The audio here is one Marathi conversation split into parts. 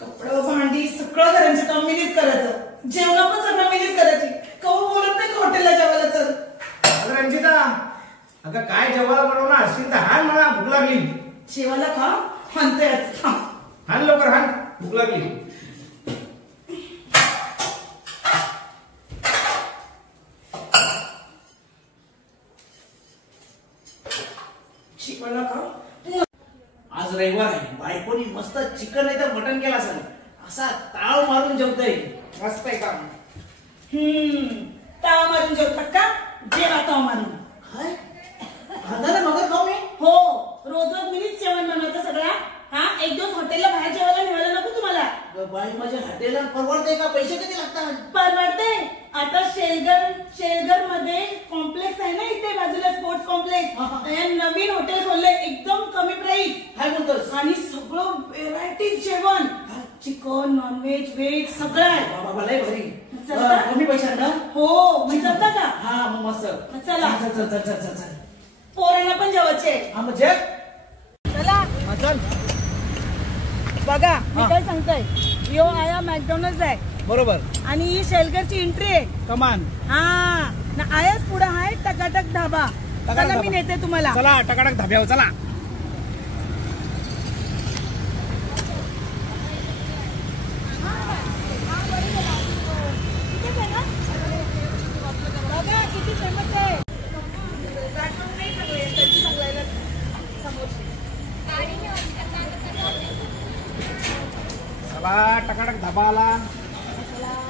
कपडे भांडी सगळं घरांचं काम मीच करायचं, जेवण पण सगळं मीच करायची. कवा बोलत नाही का हॉटेलला जेवायला चल. अगं रंजिता, अगं काय जेवायला बनवणार असेल तर हान, मला भूक लागली. जेवायला खा म्हणते. हान लवकर हान, भूक लागली. जेवायला खा. आज रविवार आहे, बायकोनी मस्त चिकन नाही तर मटन केला असेल. असा ताव मारून जेवतोय. मस्त आहे काम. ताव मारून जेवतात का? जेवा ताव मारून. काय दादा मगर खाऊ मी? हो, रोज रोज मीच जेवण बनवायचं सगळा. हा, एक दिवस हॉटेलला बाहेर जेवायला निघायला नको तुम्हाला. बाई माझ्या हॉटेलला परवडते का? पैसे किती लागतात? परवडते. आता शेलगर मध्ये कॉम्प्लेक्स आहे ना इथे बाजूला, स्पोर्ट्स कॉम्प्लेक्स. नवीन हॉटेल खोललंय एकदम कमी प्राइस. काय बोलतोस? आणि सगळं व्हेरायटीज जेवण, चिकन नॉनव्हेज व्हेज सगळं आहे. बाबा लय भारी. चला. कमी पैशात ना? हो, मग चलता का? हा मग मस्त. चला. चल चल चल चल चल. पोरांना पण जेवायचे. हा मग जेव. चला. चल. बघा मी काय सांगतोय, यो आया मॅकडॉनल्ड आहे बरोबर, आणि ही शेलगरची एंट्री आहे. कमान. हा ना, आयाच पुढे आहे टकाटक धाबा. चला मी नेते तुम्हाला. चला टकाटक धाब्यावर चला. बघा किती फेमस आहे. चला टकाटक धाबा आला.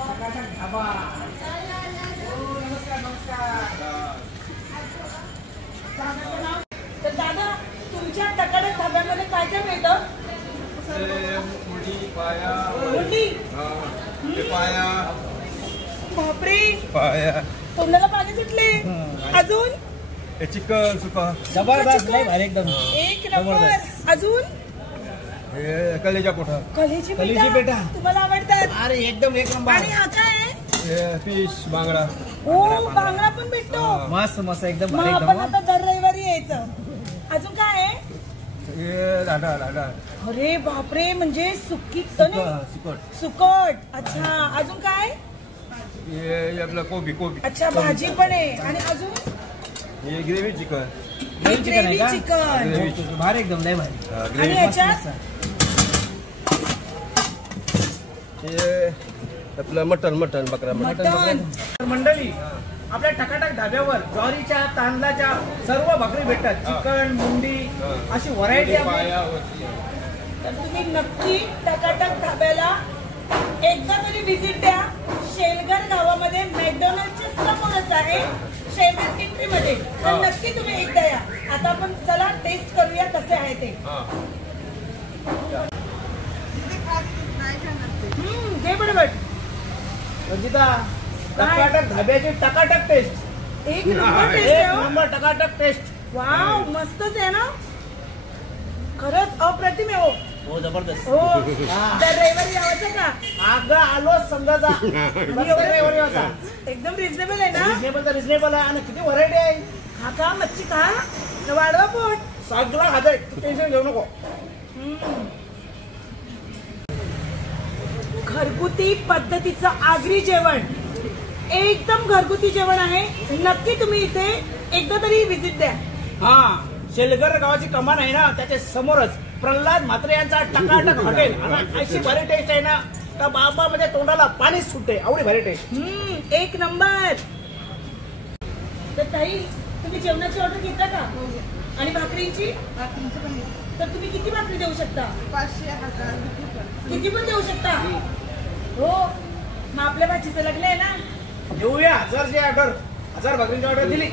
टकाटक धाबा. नमस्कार नमस्कार. तर दादा, तुमच्या टकाटक धाब्यामध्ये काय काय मिळतं? मुंडी. पाया बापरे, पाया तोंडाला पाणी सुटले. अजून चिकन सुका जबरदस्त लय भारी एकदम. एक नंबर. अजून हे कलेजा कोठा कलेजी पेठा. तुम्हाला आवडतात? अरे एकदम एक नंबर. आणि हा काय आहे? हे फिश बांगडा हो, बांगडा पण भेटतो. मस्त मस्त एकदम मग भारी आपण एकदम. आता दर रविवारी यायचं. अजून काय आहे? हे दादा दादा अरे बापरे, म्हणजे सुकी सुकट सुकट. अच्छा, अजून काय? हे आपलं कोबी कोबी अच्छा, भाजी पण आहे. आणि अजून हे ग्रेव्ही चिकन ग्रेव्ही चिकन. भारी एकदम लय भारी. आणि ग्रेव्ही याच्यात हे आपलं मटन मटन बकरा मटन. मंडळी, आपल्या टकाटक धाब्यावर ज्वारीच्या तांदळाच्या सर्व भाकरी भेटतात. चिकन मुंडी अशी व्हरायटी आहे. पाया होती. तर तुम्ही नक्की टकाटक धाब्याला एकदा तरी व्हिजिट द्या. शेलगर गावामध्ये मॅकडॉनल्डच्या समोरच आहे, शेलगर एंट्री मध्ये. तर नक्की तुम्ही एकदा या. आता आपण चला टेस्ट करूया कसे आहे ते. घे बरोबर. रंजिता, टकाटक धाब्याची टकाटक टेस्ट. एक नंबर टेस्ट एक आहे हो. नंबर टकाटक टेस्ट. वाव, मस्तच आहे ना. खरंच अप्रतिम आहे. हो जबरदस्त. हो, तर रविवारी यावं का? अगं आलो समजा एकदम रिझनेबल आहे ना. रिजनेबल आहे आणि किती व्हरायटी आहे. खा मच्छी खा, तर वाढवा पोट. सगळं खाते, टेन्शन घेऊ नको. घरगुती पद्धतीचं आगरी जेवण, एकदम घरगुती जेवण आहे. नक्की तुम्ही इथे एकदा तरी व्हिजिट द्या. हा, शेलगर गावाची कमान आहे ना, त्याच्या समोरच प्रल्हाद म्हात्रे यांचा टकाटक हॉटेल. आणि अशी भारी टेस्ट आहे ना, का बाबा म्हणजे तोंडाला पाणीच सुटते, आवडी भारी टेस्ट. एक नंबर. तर ताई, तुम्ही जेवणाची ऑर्डर घेता का? आणि भाकरींची? तर तुम्ही किती भाकरी देऊ शकता? 500,000 किती पण देऊ शकता. हो, मग आपल्या भाजीचं लग्न आहे ना. घेऊया 1000ची ऑर्डर, 1000 भाकरीची ऑर्डर दिली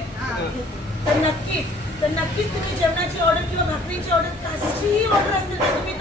तर नक्कीच तुम्ही जेवणाची ऑर्डर किंवा भाकरीची ऑर्डर कशीही ऑर्डर असेल तर तुम्ही